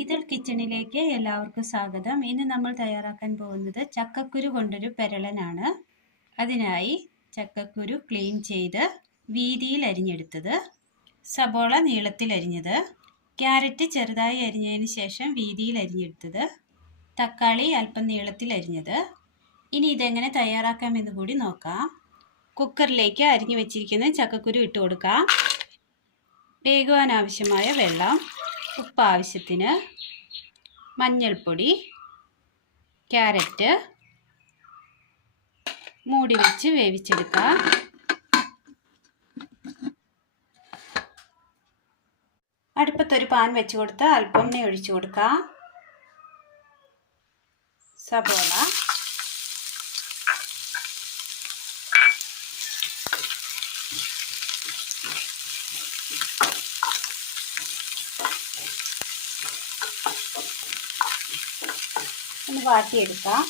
Ethyl കിച്ചണിലേക്ക് എല്ലാവർക്കും സ്വാഗതം. ഇന്ന് നമ്മൾ തയ്യാറാക്കാൻ പോകുന്നത് ചക്കക്കുരു കൊണ്ടൊരു പെരളനാണ്. അതിനായി ചക്കക്കുരു ക്ലീൻ ചെയ്ത് വീതിയിൽ അരിഞ്ഞെടുത്തത്, സബോള നീളത്തിൽ അരിഞ്ഞത്, ക്യാരറ്റ് ചെറുതായി അരിഞ്ഞതിന് ശേഷം വീതിയിൽ അരിഞ്ഞെടുത്തത്, തക്കാളി അല്പം നീളത്തിൽ അരിഞ്ഞത്. ഇനി ഇതെങ്ങനെ തയ്യാറാക്കാമെന്ന് കൂടി നോക്കാം. കുക്കറിലേക്ക് അരിഞ്ഞു വെച്ചിരിക്കുന്ന ചക്കക്കുരു ഇട്ട് കൊടുക്കാം. വേകുവാൻ ആവശ്യമായ വെള്ളം, ഉപ്പ് ആവശ്യത്തിന്, മഞ്ഞൾപ്പൊടി, ക്യാരറ്റ് മൂടി വെച്ച് വേവിച്ചെടുക്കാം. അടുപ്പത്തൊരു പാൻ വെച്ച് കൊടുത്ത് അല്പം എണ്ണ ഒഴിച്ചു കൊടുക്കാം. സബോള, ഒന്ന് വാട്ടിയെടുക്കാം.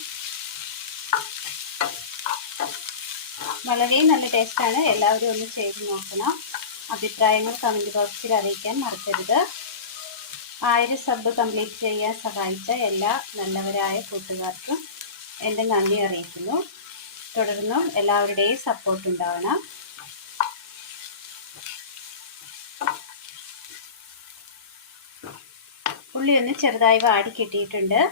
വളരെ നല്ല ടേസ്റ്റാണ്. എല്ലാവരും ഒന്ന് ചെയ്ത് നോക്കണം. അഭിപ്രായങ്ങൾ കമൻറ്റ് ബോക്സിൽ അറിയിക്കാൻ മറക്കരുത്. 1000 സബ് കംപ്ലീറ്റ് ചെയ്യാൻ സഹായിച്ച എല്ലാ നല്ലവരായ കൂട്ടുകാർക്കും എൻ്റെ നന്ദി അറിയിക്കുന്നു. തുടർന്നും എല്ലാവരുടെയും സപ്പോർട്ട് ഉണ്ടാവണം. ഉള്ളി ഒന്ന് ചെറുതായി വാടി കിട്ടിയിട്ടുണ്ട്.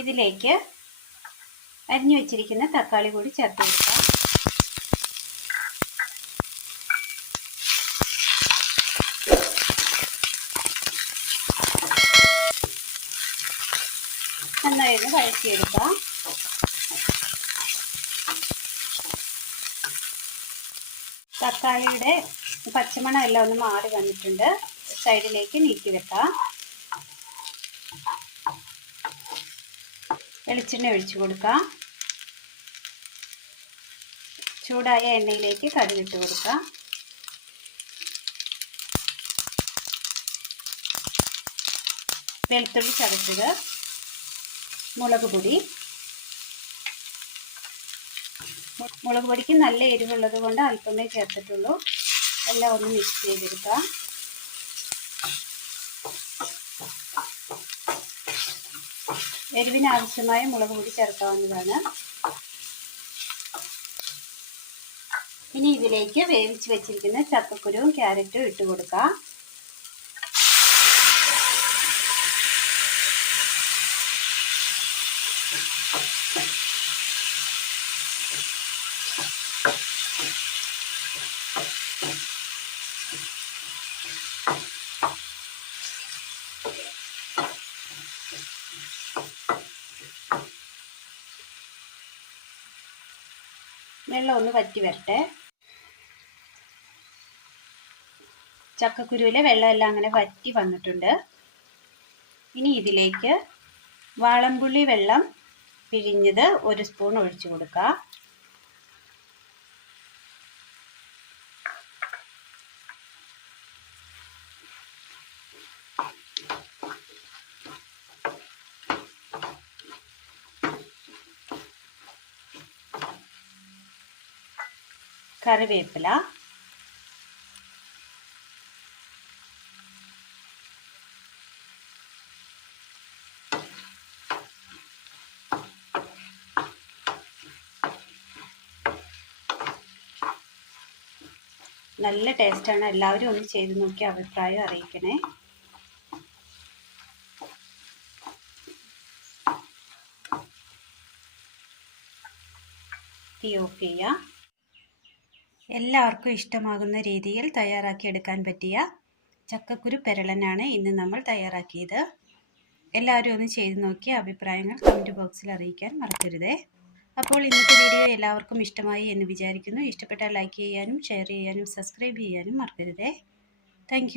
ഇതിലേക്ക് അരിഞ്ഞു വെച്ചിരിക്കുന്ന തക്കാളി കൂടി ചേർത്ത് കൊടുക്കാം. നന്നായി ഒന്ന് വഴറ്റിയെടുക്കാം. തക്കാളിയുടെ പച്ചമണം എല്ലാം ഒന്ന് മാറി വന്നിട്ടുണ്ട്. സൈഡിലേക്ക് നീക്കി വെക്കാം. വെളിച്ചെണ്ണ ഒഴിച്ചു കൊടുക്കാം. ചൂടായ എണ്ണയിലേക്ക് കടുകിട്ട് കൊടുക്കാം. വെളുത്തുള്ളി ചതച്ചത്, മുളക് പൊടി. മുളക് പൊടിക്ക് നല്ല എരിവുള്ളത് കൊണ്ട് അല്പമേ ചേർത്തിട്ടുള്ളൂ. എല്ലാം ഒന്ന് മിക്സ് ചെയ്തെടുക്കാം. എരിവിന് ആവശ്യമായ മുളക് പൊടി ചേർക്കാവുന്നതാണ്. ഇനി ഇതിലേക്ക് വേവിച്ച് വെച്ചിരിക്കുന്ന ചക്കക്കുരുവും ക്യാരറ്റും ഇട്ട് കൊടുക്കാം. വെള്ളം ഒന്ന് വറ്റി വരട്ടെ. ചക്കക്കുരുവിലെ വെള്ളമെല്ലാം അങ്ങനെ വറ്റി വന്നിട്ടുണ്ട്. ഇനി ഇതിലേക്ക് വാളംപുളി വെള്ളം പിഴിഞ്ഞത് 1 സ്പൂൺ ഒഴിച്ചു കൊടുക്കാം. കറിവേപ്പില, നല്ല ടേസ്റ്റാണ്. എല്ലാവരും ഒന്ന് ചെയ്ത് നോക്കി അഭിപ്രായം അറിയിക്കണേ. തീ ഓഫ് ചെയ്യാം. എല്ലാവർക്കും ഇഷ്ടമാകുന്ന രീതിയിൽ തയ്യാറാക്കിയെടുക്കാൻ പറ്റിയ ചക്കക്കുരു പെരളനാണ് ഇന്ന് നമ്മൾ തയ്യാറാക്കിയത്. എല്ലാവരും ഒന്ന് ചെയ്ത് നോക്കി അഭിപ്രായങ്ങൾ കമൻറ്റ് ബോക്സിൽ അറിയിക്കാൻ മറക്കരുതേ. അപ്പോൾ ഇന്നത്തെ വീഡിയോ എല്ലാവർക്കും ഇഷ്ടമായി എന്ന് വിചാരിക്കുന്നു. ഇഷ്ടപ്പെട്ടാൽ ലൈക്ക് ചെയ്യാനും ഷെയർ ചെയ്യാനും സബ്സ്ക്രൈബ് ചെയ്യാനും മറക്കരുതേ. താങ്ക്